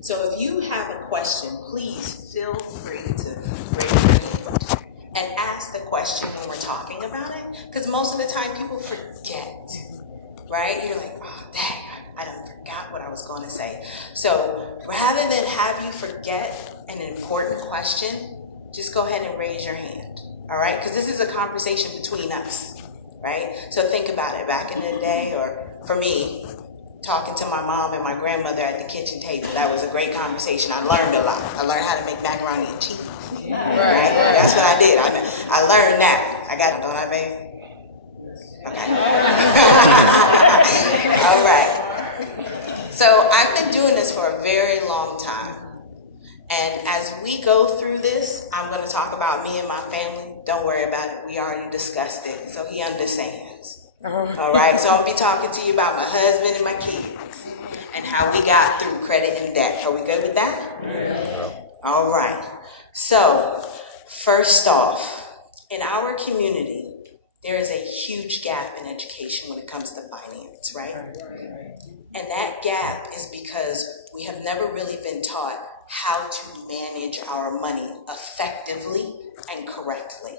So if you have a question, please feel free to raise your hand and ask the question when we're talking about it. Because most of the time people forget, right? You're like, oh, dang, I done forgot what I was going to say. So rather than have you forget an important question, just go ahead and raise your hand, all right? Because this is a conversation between us, right? So think about it. Back in the day, or for me, talking to my mom and my grandmother at the kitchen table, that was a great conversation. I learned a lot. I learned how to make macaroni and cheese, right? That's what I did. I learned that. I got it, don't I, baby? Okay. All right. So I've been doing this for a very long time. And as we go through this, I'm going to talk about me and my family. Don't worry about it. We already discussed it. So he understands. All right. So I'll be talking to you about my husband and my kids and how we got through credit and debt. Are we good with that? Yeah. All right. So first off, in our community, there is a huge gap in education when it comes to finance, right? And that gap is because we have never really been taught how to manage our money effectively and correctly.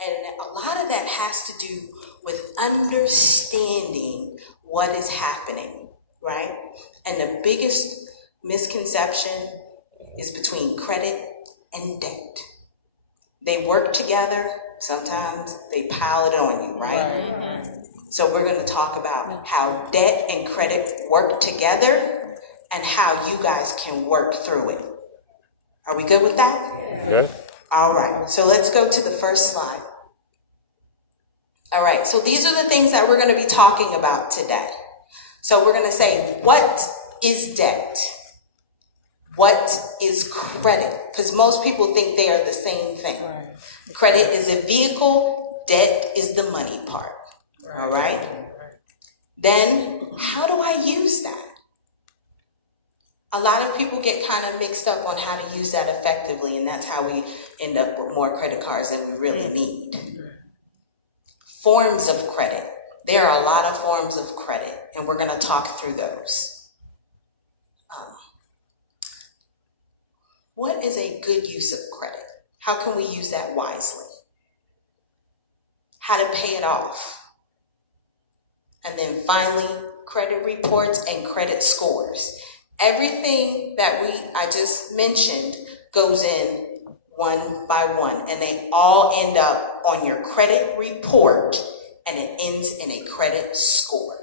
And a lot of that has to do with understanding what is happening, right? And the biggest misconception is between credit and debt. They work together. Sometimes they pile it on you, right? So we're going to talk about how debt and credit work together and how you guys can work through it. Are we good with that? Good. All right. So let's go to the first slide. All right. So these are the things that we're going to be talking about today. So we're going to say, what is debt? What is credit? Because most people think they are the same thing. Credit is a vehicle, debt is the money part. All right? Then, how do I use that? A lot of people get kind of mixed up on how to use that effectively, and that's how we end up with more credit cards than we really need. Forms of credit. There are a lot of forms of credit, and we're going to talk through those. What is a good use of credit? How can we use that wisely? How to pay it off? And then finally, credit reports and credit scores. Everything that I just mentioned goes in one by one, and they all end up on your credit report, and it ends in a credit score.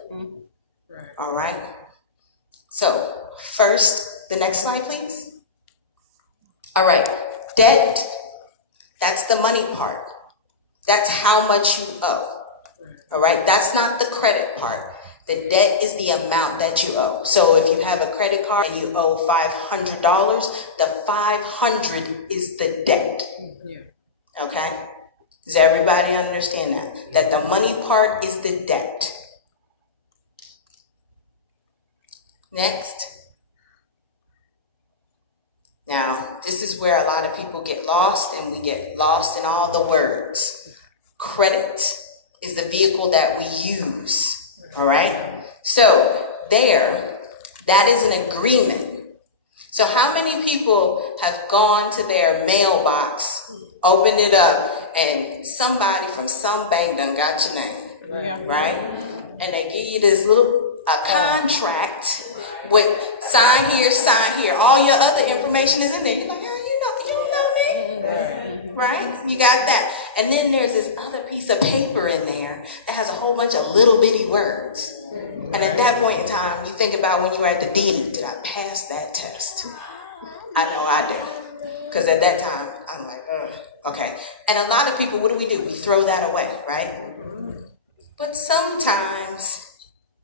All right? So first, the next slide, please. All right, debt, that's the money part. That's how much you owe. All right, that's not the credit part. The debt is the amount that you owe. So if you have a credit card and you owe $500, the $500 is the debt. Okay? Does everybody understand that? That the money part is the debt. Next. Now, this is where a lot of people get lost, and we get lost in all the words. Credit is the vehicle that we use, all right? So that is an agreement. So how many people have gone to their mailbox, opened it up, and somebody from some bank done got your name, right? And they give you this contract with sign here, all your other information is in there. You're like, oh, you don't know me, right? You got that. And then there's this other piece of paper in there that has a whole bunch of little bitty words. And at that point in time, you think about when you were at the DD, did I pass that test? I know I did. Because at that time, I'm like, ugh, okay. And a lot of people, what do? We throw that away, right? But sometimes,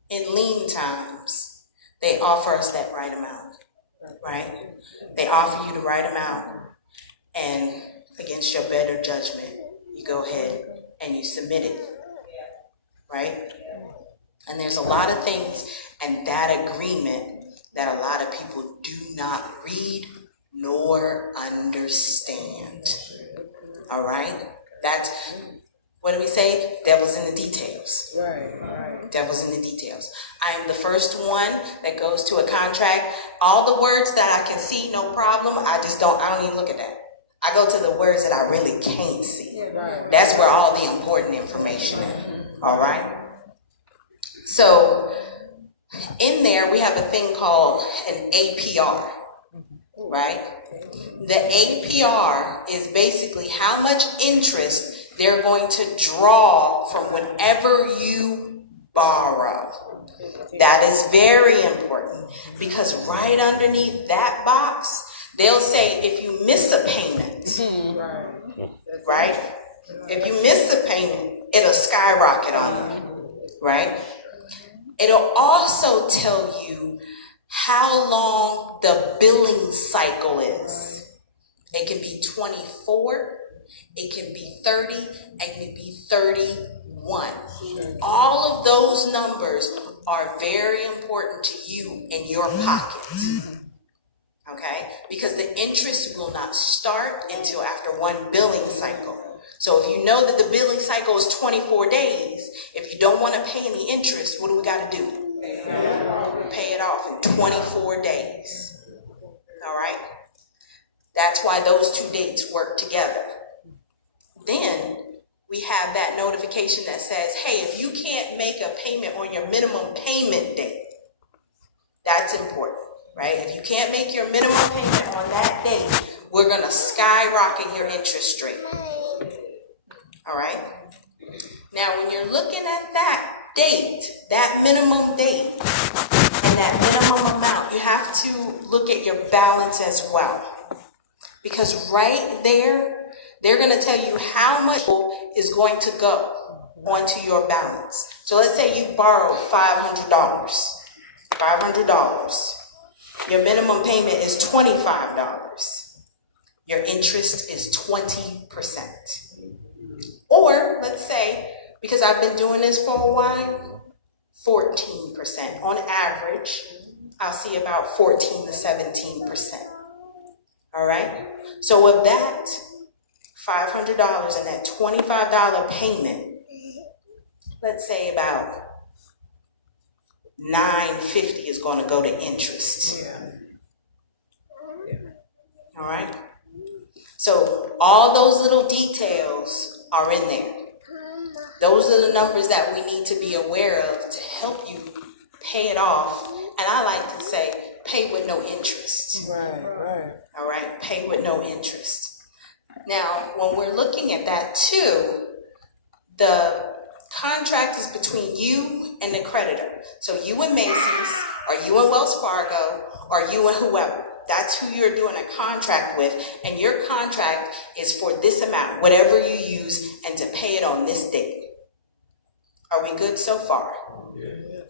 in lean times, they offer us that right amount, right? They offer you the right amount, and against your better judgment, you go ahead and you submit it, right? And there's a lot of things in that agreement that a lot of people do not read nor understand, all right? What do we say? Devil's in the details. Right. Devil's in the details. I am the first one that goes to a contract. All the words that I can see, no problem. I don't even look at that. I go to the words that I really can't see. Right. That's where all the important information is. All right. So in there, we have a thing called an APR, right? The APR is basically how much interest they're going to draw from whenever you borrow. That is very important because right underneath that box, they'll say if you miss a payment, right? If you miss a payment, it'll skyrocket on you, right? It'll also tell you how long the billing cycle is. It can be 24, it can be 30, it can be 31. All of those numbers are very important to you in your pocket. Okay? Because the interest will not start until after one billing cycle. So if you know that the billing cycle is 24 days, if you don't want to pay any interest, what do we got to do? Pay it off in 24 days. All right? That's why those two dates work together. Then we have that notification that says, hey, if you can't make a payment on your minimum payment date, that's important, right? If you can't make your minimum payment on that date, we're going to skyrocket your interest rate. All right? Now, when you're looking at that date, that minimum date, and that minimum amount, you have to look at your balance as well. Because right there, they're going to tell you how much is going to go onto your balance. So let's say you borrowed $500. $500. Your minimum payment is $25. Your interest is 20%. Or let's say, because I've been doing this for a while, 14%. On average, I'll see about 14 to 17%. All right? So of that $500 and that $25 payment, let's say about $950 is going to go to interest. All right? So all those little details are in there. Those are the numbers that we need to be aware of to help you pay it off. And I like to say, pay with no interest. Right. All right? Pay with no interest. Now, when we're looking at that too, the contract is between you and the creditor. So you and Macy's, or you and Wells Fargo, or you and whoever. That's who you're doing a contract with, and your contract is for this amount, whatever you use, and to pay it on this date. Are we good so far?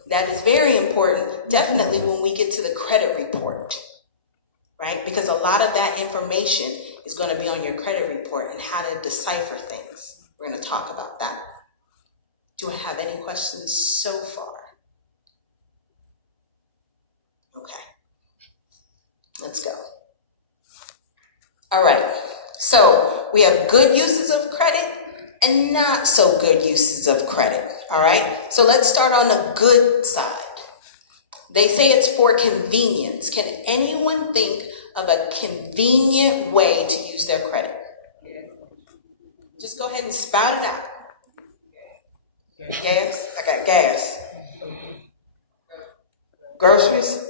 That is very important, definitely when we get to the credit report, right? Because a lot of that information is going to be on your credit report and how to decipher things. We're going to talk about that. Do I have any questions so far? Okay. Let's go. All right. So we have good uses of credit and not so good uses of credit. All right. So let's start on the good side. They say it's for convenience. Can anyone think of a convenient way to use their credit? Just go ahead and spout it out. Gas? I got gas. Groceries?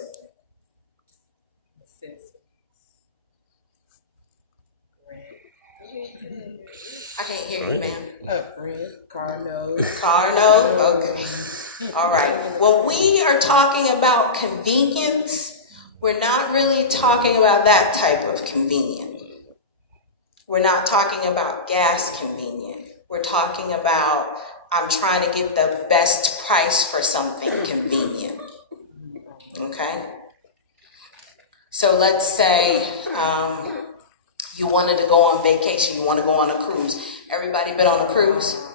I can't hear you, ma'am. Rent, car note. Car note? Okay. All right. When we are talking about convenience, we're not really talking about that type of convenient. We're not talking about gas convenient. We're talking about I'm trying to get the best price for something convenient. Okay? So let's say you wanted to go on vacation. You want to go on a cruise. Everybody been on a cruise?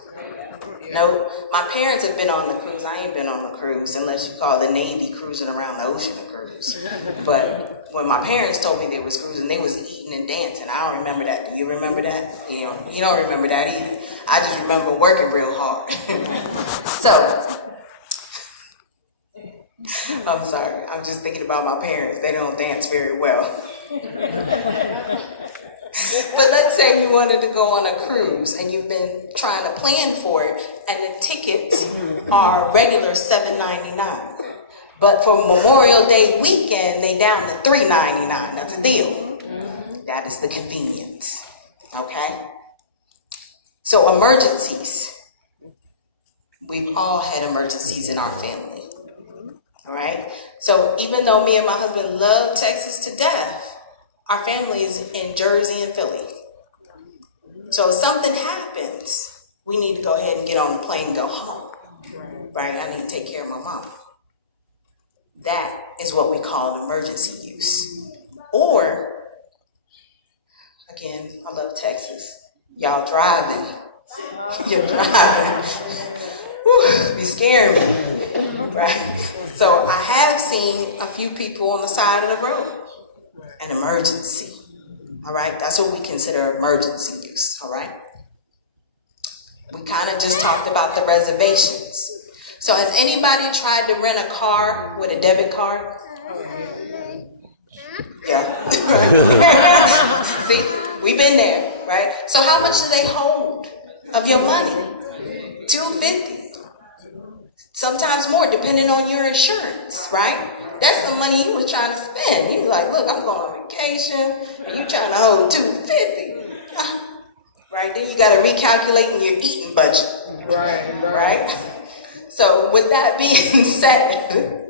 No. My parents have been on the cruise. I ain't been on a cruise unless you call the Navy cruising around the ocean a cruise. But when my parents told me they was cruising, they was eating and dancing. I don't remember that. Do you remember that? You don't remember that either. I just remember working real hard. So, I'm sorry. I'm just thinking about my parents. They don't dance very well. But let's say you wanted to go on a cruise and you've been trying to plan for it, and the tickets are regular $7.99. But for Memorial Day weekend, they down to $3.99. That's a deal. That is the convenience. Okay? So emergencies. We've all had emergencies in our family. All right? So even though me and my husband love Texas to death, our family is in Jersey and Philly. So if something happens, we need to go ahead and get on the plane and go home. Right? I need to take care of my mom. That is what we call an emergency use. Or, again, I love Texas. Y'all driving. You're driving. Whew, be scaring me. Right? So I have seen a few people on the side of the road. An emergency. All right? That's what we consider emergency use. All right? We kind of just talked about the reservations. So has anybody tried to rent a car with a debit card? Yeah. See, we've been there, right? So how much do they hold of your money? $250. Sometimes more, depending on your insurance, right? That's the money you was trying to spend. You was like, look, I'm going on vacation, and you trying to hold $250. Right? Then you got to recalculate in your eating budget. Right? So with that being said,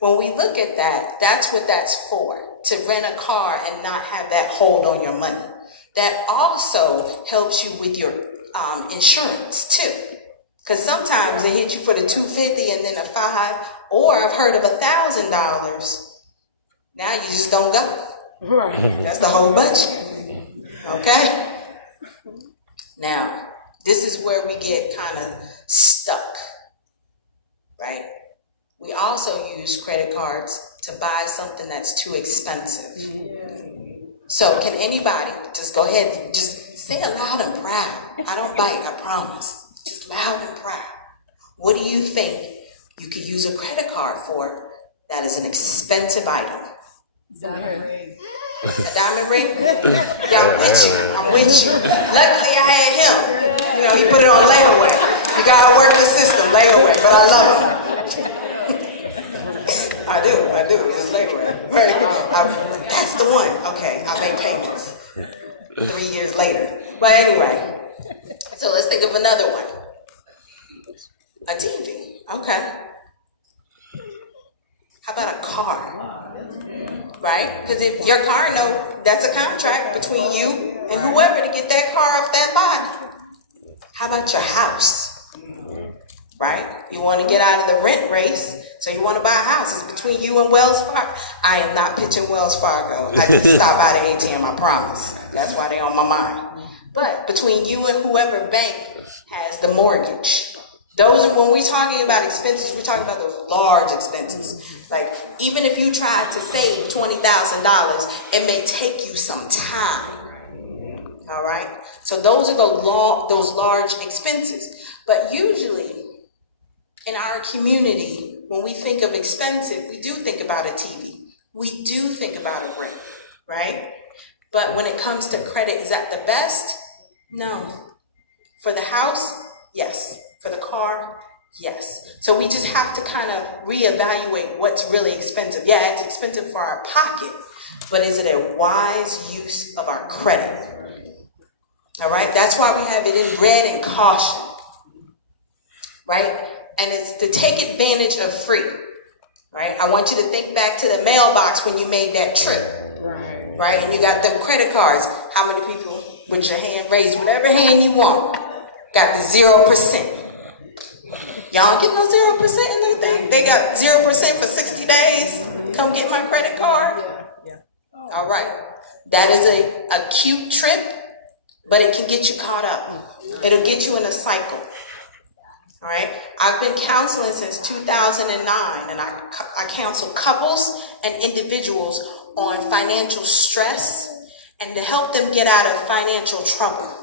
when we look at that, that's what that's for, to rent a car and not have that hold on your money. That also helps you with your insurance too. Because sometimes they hit you for the $250 and then a $5, or I've heard of $1,000. Now you just don't go. Right. That's the whole budget. Okay? Now, this is where we get kind of stuck. Right? We also use credit cards to buy something that's too expensive. So can anybody just go ahead and just say it loud and proud? I don't bite, I promise. Just loud and proud. What do you think you could use a credit card for that is an expensive item? Diamond ring. A diamond ring? Yeah, I'm with you. I'm with you. Luckily I had him. You know, he put it on layaway. You gotta work the system, layaway, but I love him. I do. It's layaway. Right? That's the one. Okay, I make payments 3 years later. But anyway, so let's think of another one. A TV. Okay. How about a car? Right? Because if your car note, that's a contract between you and whoever to get that car off that lot. How about your house? Right? You want to get out of the rent race, so you want to buy a house. It's between you and Wells Fargo. I am not pitching Wells Fargo. I did stop by the ATM, I promise. That's why they're on my mind. But between you and whoever bank has the mortgage. Those are, when we're talking about expenses, we're talking about those large expenses. Like, even if you try to save $20,000, it may take you some time. All right? So those are those large expenses. But usually, in our community, when we think of expensive, we do think about a TV. We do think about a ring, right? But when it comes to credit, is that the best? No. For the house, yes. For the car, yes. So we just have to kind of reevaluate what's really expensive. Yeah, it's expensive for our pocket, but is it a wise use of our credit? All right? That's why we have it in red and caution, right? And it's to take advantage of free, right? I want you to think back to the mailbox when you made that trip, right? And you got them credit cards. How many people, with your hand raised, whatever hand you want, got the 0%? Y'all get no 0% in their thing? They got 0% for 60 days. Come get my credit card. All right. That is a cute trip, but it can get you caught up. It'll get you in a cycle. All right. I've been counseling since 2009, and I counsel couples and individuals on financial stress and to help them get out of financial trouble.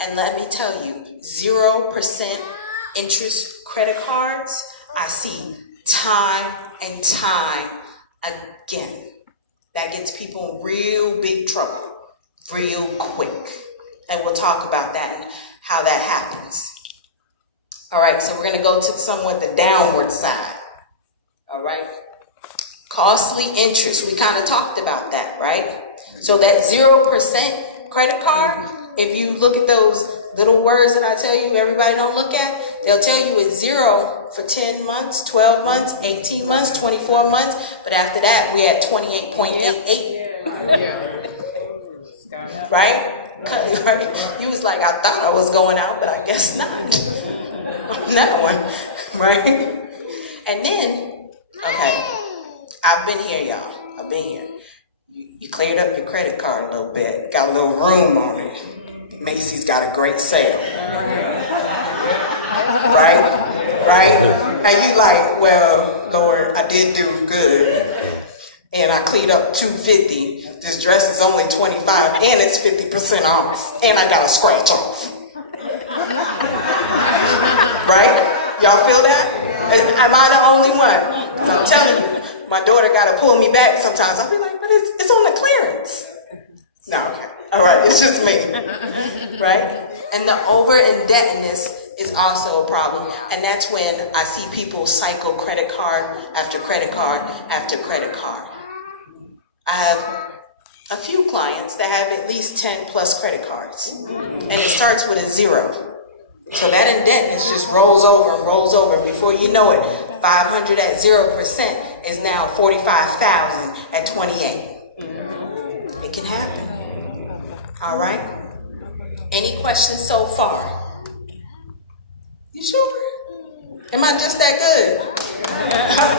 And let me tell you, 0% interest credit cards, I see time and time again. That gets people in real big trouble, real quick. And we'll talk about that and how that happens. All right, so we're going to go to somewhat the downward side. All right. Costly interest. We kind of talked about that, right? So that 0% credit card, if you look at those little words that I tell you everybody don't look at, they'll tell you it's 0 for 10 months, 12 months, 18 months, 24 months. But after that, we're at 28.88. Right? You was like, I thought I was going out, but I guess not. On that one, right? And then, okay, I've been here, y'all. I've been here. You cleared up your credit card a little bit, got a little room on it. Macy's got a great sale. Right? And you like, well, Lord, I did do good. And I cleaned up $250. This dress is only $25 and it's 50% off. And I got a scratch off. Right? Y'all feel that? Am I the only one? 'Cause I'm telling you, my daughter got to pull me back sometimes. I'll be like, but it's on the clearance. No, okay. All right, it's just me. Right? And the over-indebtedness is also a problem. And that's when I see people cycle credit card after credit card after credit card. I have a few clients that have at least 10 plus credit cards. And it starts with a 0. So that indebtedness just rolls over and rolls over. Before you know it, 500 at 0% is now 45,000 at 28. It can happen. All right. Any questions so far? You sure? Am I just that good?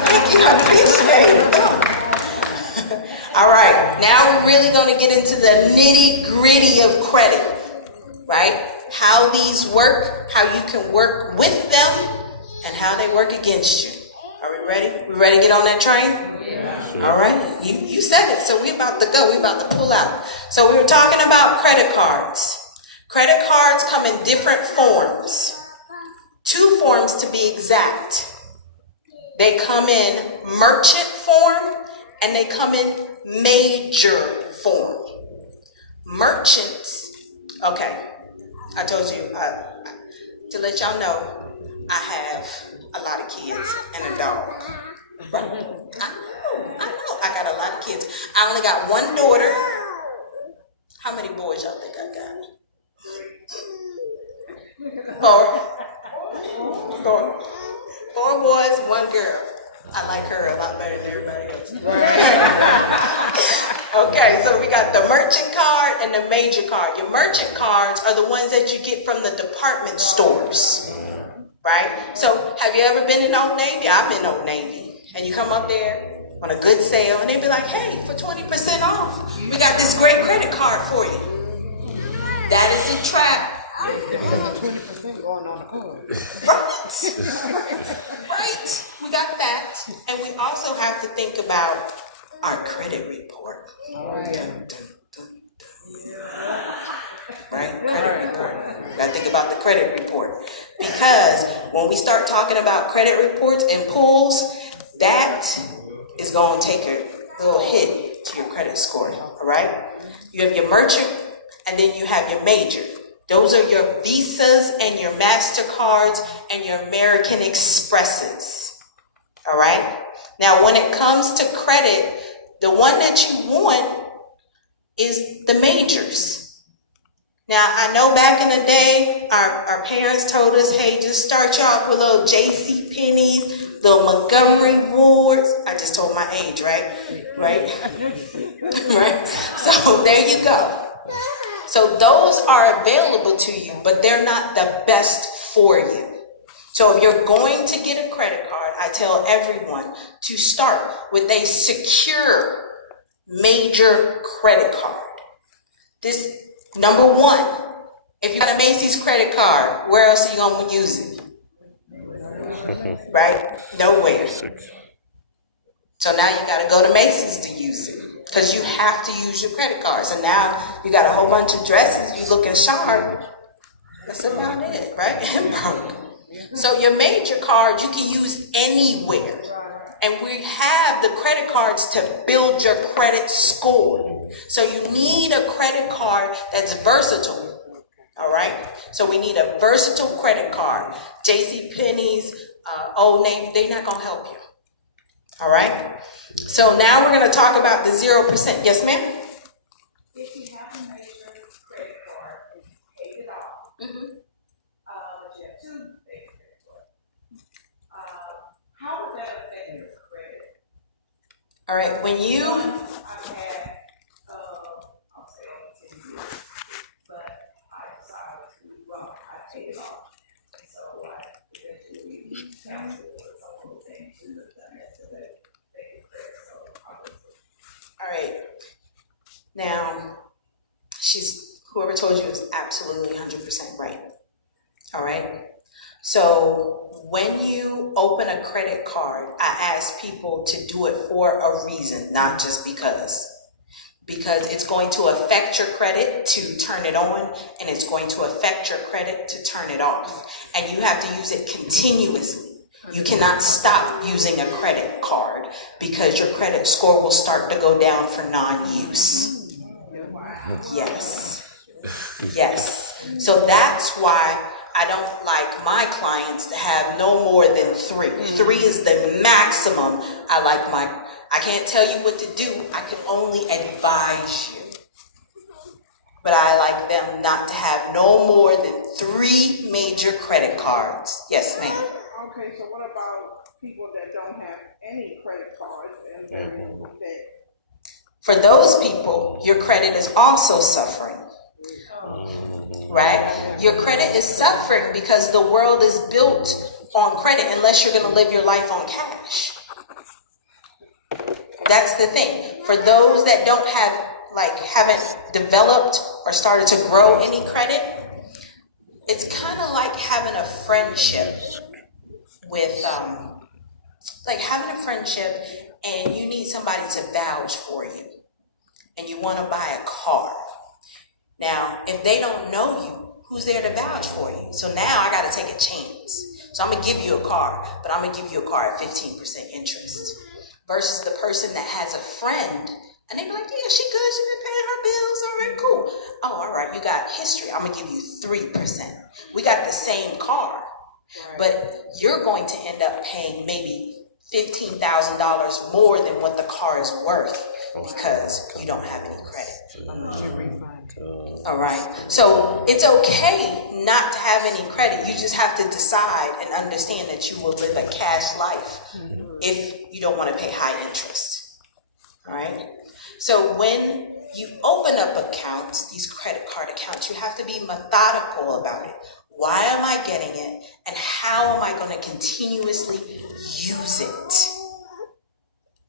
Thank you. I appreciate it. All right. Now we're really going to get into the nitty-gritty of credit, right? How these work, how you can work with them, and how they work against you. Are we ready? We ready to get on that train? Yeah. All right. You said it. So we're about to go. We're about to pull out. So we were talking about credit cards. Credit cards come in different forms. 2 forms to be exact. They come in merchant form and they come in major form. Merchants, okay. I told you, to let y'all know, I have a lot of kids and a dog. Right? I know, I got a lot of kids. I only got 1 daughter. How many boys y'all think I got? 4 boys, 1 girl. I like her a lot better than everybody else. Okay, so we got the merchant card and the major card. Your merchant cards are the ones that you get from the department stores, right? So have you ever been in Old Navy? I've been in Old Navy. And you come up there on a good sale and they be like, hey, for 20% off, we got this great credit card for you. That is a trap. Right. We got that. And we also have to think about our credit report. Right? Credit report. We gotta think about the credit report. Because when we start talking about credit reports and pulls, that is going to take a little hit to your credit score. All right? You have your merchant and then you have your major. Those are your Visas and your MasterCards and your American Expresses. All right? Now, when it comes to credit, the one that you want is the majors. Now, I know back in the day, our parents told us, hey, just start you off with little J.C. Penney's, little Montgomery Wards. I just told my age, right? Right? Right? So there you go. So those are available to you, but they're not the best for you. So if you're going to get a credit card, I tell everyone to start with a secure major credit card. This, number 1, if you got a Macy's credit card, where else are you going to use it? Right? Nowhere. So now you got to go to Macy's to use it because you have to use your credit cards. And now you got a whole bunch of dresses. You looking sharp. That's about it, right? And broke. So your major cards you can use anywhere. And we have the credit cards to build your credit score. So you need a credit card that's versatile. All right? So we need a versatile credit card. JCPenney's, Old Navy, they're not going to help you. All right? So now we're going to talk about the 0%. Yes, ma'am? If you have a major credit card and you paid it off, but you have two major credit cards, how would that affect your credit? All right, when you... I've had, I'll say over 10 years, but I decided to, I paid it off. And so I eventually canceled some of the things to the that to make it credit. So obviously. All right. Now, whoever told you is absolutely 100% right. All right. So when you open a credit card, I ask people to do it for a reason, not just because. Because it's going to affect your credit to turn it on, and it's going to affect your credit to turn it off. And you have to use it continuously. You cannot stop using a credit card because your credit score will start to go down for non-use. Yes. Yes. So that's why I don't like my clients to have no more than 3. 3 is the maximum. I can't tell you what to do. I can only advise you. But I like them not to have no more than 3 major credit cards. Yes, ma'am. Okay, so what about people that don't have any credit cards and they're in debt? For those people, your credit is also suffering. Right? Your credit is suffering because the world is built on credit unless you're going to live your life on cash. That's the thing. For those that haven't developed or started to grow any credit, it's kind of like having a friendship with, having a friendship and you need somebody to vouch for you and you want to buy a car. Now, if they don't know you, who's there to vouch for you? So now I got to take a chance. So I'm going to give you a car, but I'm going to give you a car at 15% interest. Versus the person that has a friend, and they be like, yeah, she good, she been paying her bills, all right, cool. Oh, all right, you got history, I'm going to give you 3%. We got the same car, but you're going to end up paying maybe $15,000 more than what the car is worth because you don't have any credit. All right. So it's okay not to have any credit. You just have to decide and understand that you will live a cash life if you don't want to pay high interest. All right. So when you open up accounts, these credit card accounts, you have to be methodical about it. Why am I getting it? And how am I going to continuously use it?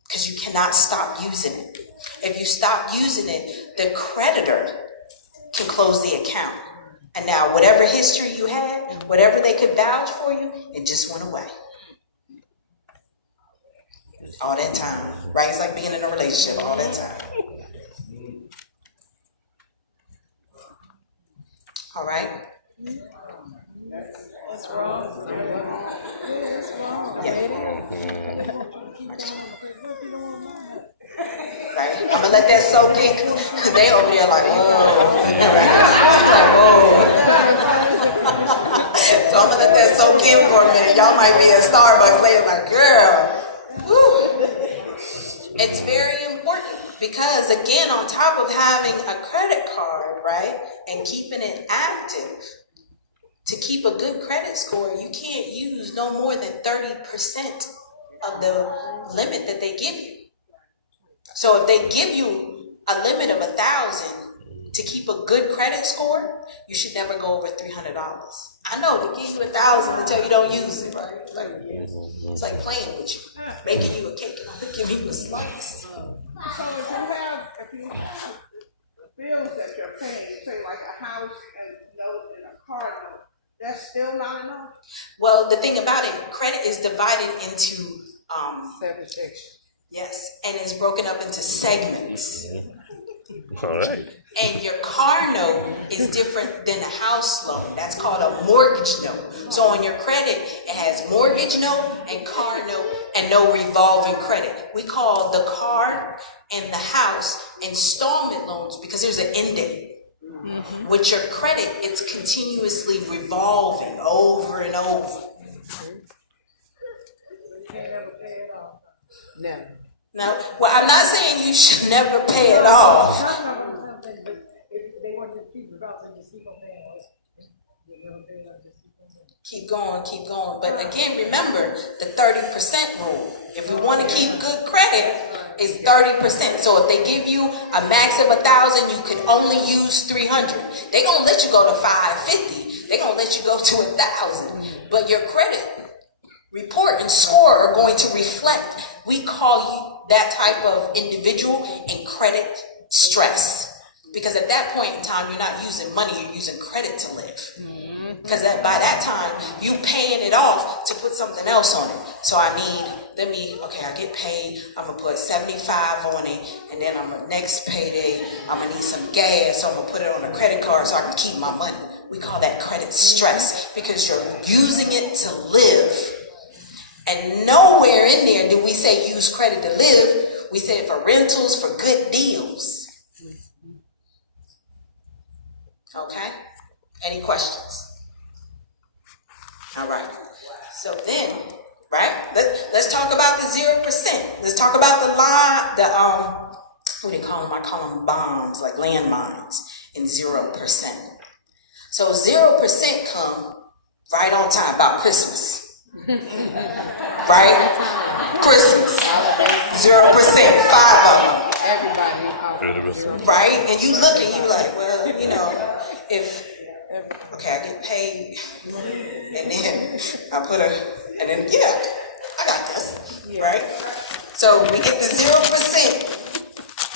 Because you cannot stop using it. If you stop using it, the creditor can close the account. And now whatever history you had, whatever they could vouch for you, it just went away. All that time. Right? It's like being in a relationship all that time. All right? That's wrong. Yeah. Right? I'm gonna let that soak in because they over there like, whoa. Right? Like, whoa. So I'm gonna let that soak in for a minute. Y'all might be at Starbucks later like, girl. Whew. It's very important because again, on top of having a credit card, right, and keeping it active, to keep a good credit score, you can't use no more than 30% of the limit that they give you. So if they give you a limit of 1,000 to keep a good credit score, you should never go over $300. I know, to give you 1,000 until you don't use it, right? It's like playing with you, making you a cake and I'm giving you a slice. So if you have bills that you're paying, say like a house and note and a car note, that's still not enough? Well, the thing about it, credit is divided into Seven sections. Yes, and it's broken up into segments. All right. And your car note is different than a house loan. That's called a mortgage note. So on your credit, it has mortgage note and car note and no revolving credit. We call the car and the house installment loans because there's an end date. With your credit, it's continuously revolving over and over. Never. Now, well, I'm not saying you should never pay it off. Keep going, keep going. But again, remember the 30% rule. If we want to keep good credit, it's 30%. So if they give you a max of 1,000, you can only use 300. They're gonna let you go to 550. They're gonna let you go to 1,000. But your credit report and score are going to reflect. We call you that type of individual in credit stress. Because at that point in time, you're not using money, you're using credit to live. Because by that time, you paying it off to put something else on it. So I get paid, I'm going to put 75 on it, and then on the next payday, I'm going to need some gas, so I'm going to put it on a credit card so I can keep my money. We call that credit stress because you're using it to live. And nowhere in there do we say use credit to live. We say it for rentals, for good deals. Okay? Any questions? All right. So then, right? Let's talk about the 0%. Let's talk about what do you call them? I call them bombs, like landmines, in 0%. So 0% come right on time, about Christmas. Right? Christmas. 0%, 5 of them. Everybody. Right? And you look and you like, well, I get paid, and then I got this, right? So we get the 0%.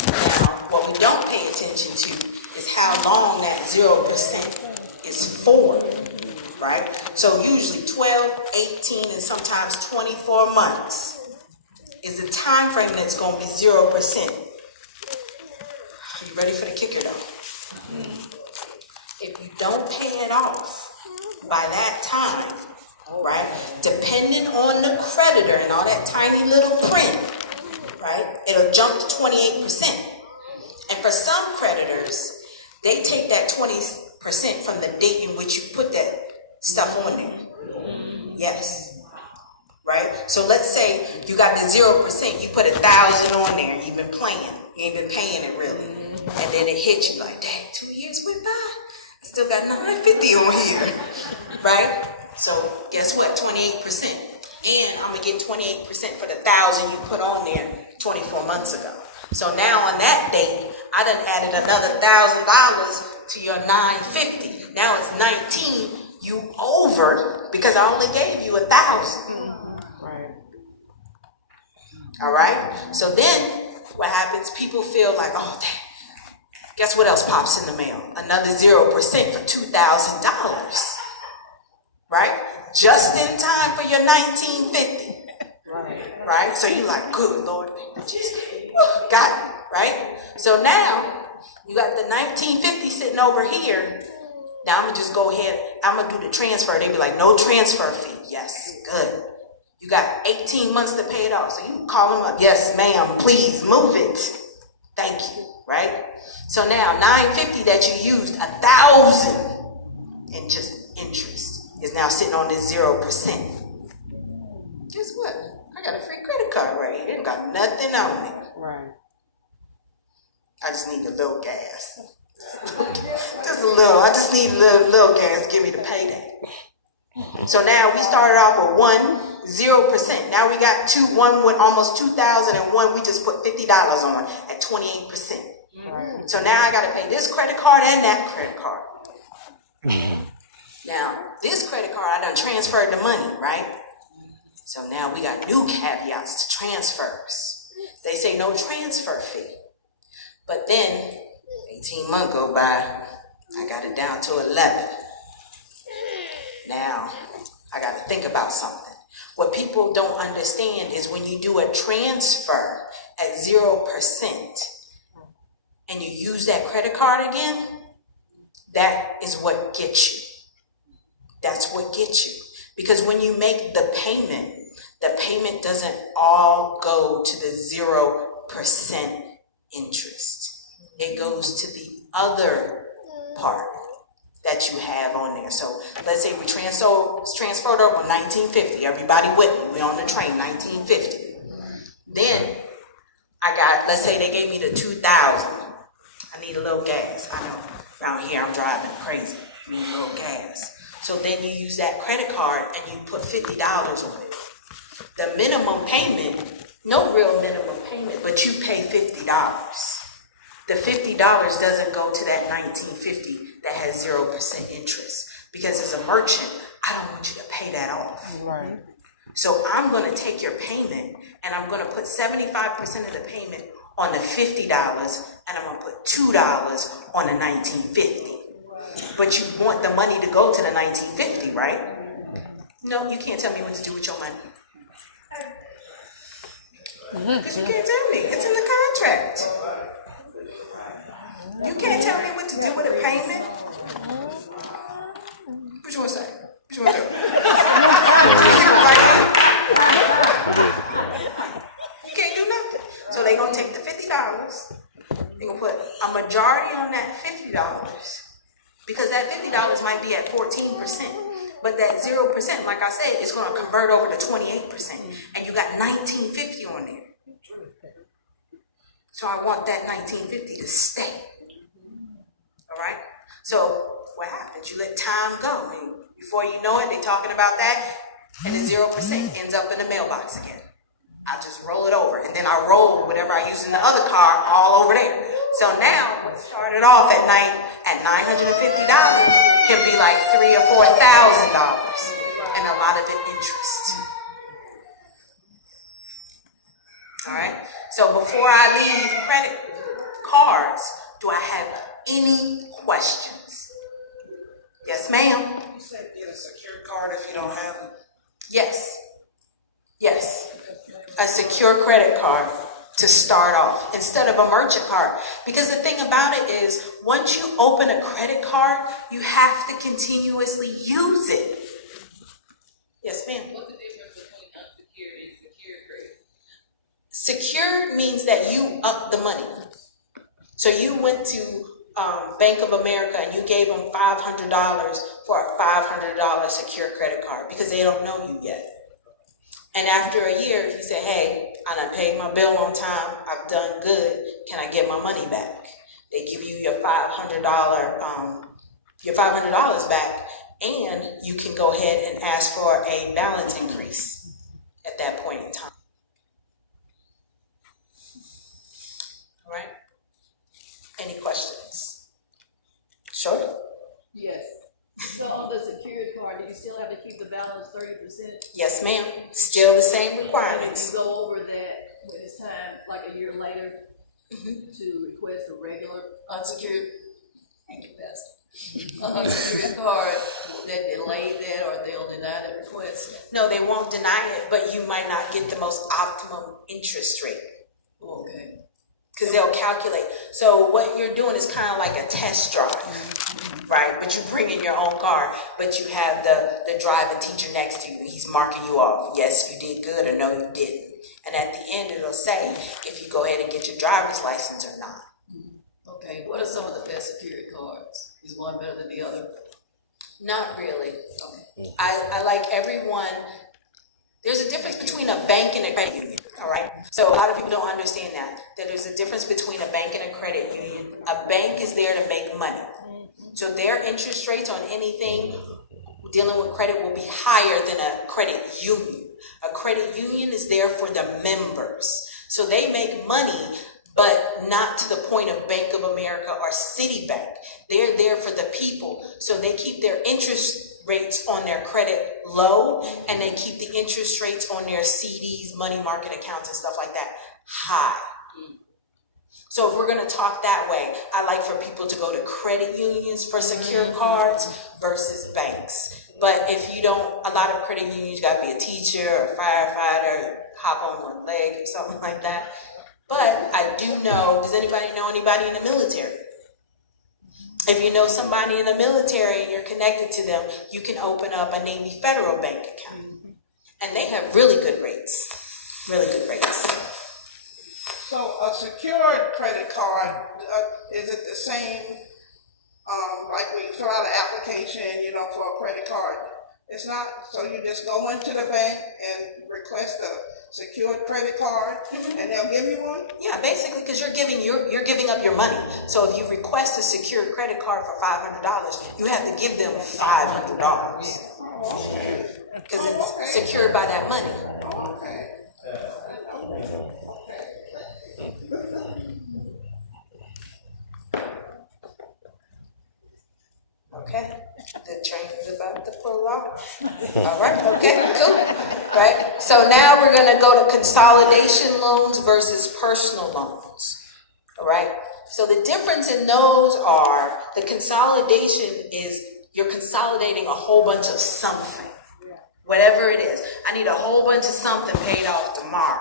Now, what we don't pay attention to is how long that 0% is for, right? So usually 12, 18, and sometimes 24 months is the time frame that's going to be 0%. Are you ready for the kicker though? If you don't pay it off by that time, right, depending on the creditor and all that tiny little print, right, it'll jump to 28%. And for some creditors, they take that 20% from the date in which you put that stuff on there. Yes. Right? So let's say you got the 0%, you put 1,000 on there and you've been playing. You ain't been paying it really. And then it hits you like, dang, 2 years went by. I still got 950 on here. Right? So guess what? 28%. And I'm gonna get 28% for the 1,000 you put on there 24 months ago. So now on that date, I done added another $1,000 to your 950. Now it's 19. You over because I only gave you 1,000. Right. All right. So then what happens? People feel like, oh, dang. Guess what else pops in the mail? Another 0% for $2,000. Right? Just in time for your 1950. Right? So you like, good Lord, just got it. Right? So now you got the 1950 sitting over here. Now I'm gonna just go ahead. I'm gonna do the transfer. They be like, no transfer fee. Yes, good. You got 18 months to pay it off. So you call them up. Yes, ma'am. Please move it. Thank you. Right? So now 950 that you used, 1,000 in just interest is now sitting on this 0%. Guess what? I got a free credit card right here. It ain't got nothing on it. Right. I just need a little gas. Just a little. I just need a little gas to give me the payday. So now we started off with 0%. Now we got one with almost 2,000 and one we just put $50 on at 28%. Right. So now I got to pay this credit card and that credit card. Now, this credit card, I done transferred the money, right? So now we got new caveats to transfers. They say no transfer fee. But then, 18 months go by, I got it down to 11. Now, I got to think about something. What people don't understand is when you do a transfer at 0% and you use that credit card again, that is what gets you. That's what gets you. Because when you make the payment doesn't all go to the 0% interest. It goes to the other part that you have on there. So let's say we transferred over 1950. Everybody with me? We on the train, 1950. Then I got, let's say they gave me the 2000. I need a little gas. I know around here I'm driving crazy. I need a little gas. So then you use that credit card and you put $50 on it. The minimum payment, no real minimum payment, but you pay $50. The $50 doesn't go to that 1950 that has 0% interest. Because as a merchant, I don't want you to pay that off. Right. So I'm going to take your payment and I'm going to put 75% of the payment on the $50 and I'm going to put $2 on the 1950. But you want the money to go to the 1950, right? No, you can't tell me what to do with your money. Because you can't tell me. It's in the contract. You can't tell me what to do with a payment. What you want to say? What you want to do? You can't do nothing. So they're going to take the $50. They're going to put a majority on that $50. Because that $50 might be at 14%. But that 0%, like I said, is going to convert over to 28%. And you got 1950 on there. So I want that 1950 to stay. All right? So what happens? You let time go. And before you know it, they're talking about that. And the 0% ends up in the mailbox again. I just roll it over. And then I roll whatever I use in the other car all over there. So now what started off at $950 can be like $3,000 or $4,000. And a lot of it interest. All right? So before I leave credit cards, do I have any questions? Yes, ma'am. You said get a secure card if you don't have them. Yes. Yes. A secure credit card to start off instead of a merchant card. Because the thing about it is, once you open a credit card, you have to continuously use it. Yes, ma'am. What's the difference between unsecured and secure credit? Secure means that you up the money. So you went to Bank of America and you gave them $500 for a $500 secure credit card because they don't know you yet. And after a year, you say, hey, I done paid my bill on time. I've done good. Can I get my money back? They give you your $500 back, and you can go ahead and ask for a balance increase at that point in time. All right? Any questions? Sure. Yes. So on the secured card, do you still have to keep the balance 30%? Yes, ma'am. Still the same If requirements. you go over that when it's time, like a year later, to request a regular Unsecured, thank you, Pastor. Unsecured card that delay that or they'll deny the request. No, they won't deny it, but you might not get the most optimum interest rate. Okay. Because they'll calculate. So what you're doing is kind of like a test drive, right? But you bring in your own car, but you have the driving teacher next to you. He's marking you off. Yes, you did good, or no, you didn't. And at the end, it'll say if you go ahead and get your driver's license or not. Okay, what are some of the best secured cards? Is one better than the other? Not really. I like everyone. There's a difference between a bank and a credit union, all right? So a lot of people don't understand that there's a difference between a bank and a credit union. A bank is there to make money. So their interest rates on anything dealing with credit will be higher than a credit union. A credit union is there for the members. So they make money, but not to the point of Bank of America or Citibank. They're there for the people. So they keep their interest rates on their credit low, and they keep the interest rates on their CDs, money market accounts, and stuff like that high. So if we're going to talk that way, I like for people to go to credit unions for secure cards versus banks. But if you don't, a lot of credit unions, you gotta be a teacher, a firefighter, hop on one leg or something like that. But I do know, does anybody know anybody in the military? If you know somebody in the military and you're connected to them, you can open up a Navy Federal Bank account. And they have really good rates, really good rates. So a secured credit card, is it the same, like we fill out an application, you know, for a credit card? It's not, so you just go into the bank and request a secured credit card, and they'll give you one? Yeah, basically, because you're giving up your money. So if you request a secured credit card for $500, you have to give them $500 Oh, okay. because it's secured by that money. Oh, okay. Okay, the train is about to pull off. All right, okay, cool. Right, so now we're gonna go to consolidation loans versus personal loans. All right, so the difference in those are the consolidation is you're consolidating a whole bunch of something, whatever it is. I need a whole bunch of something paid off tomorrow.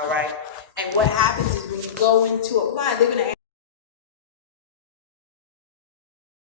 All right, and what happens is when you go into apply, they're gonna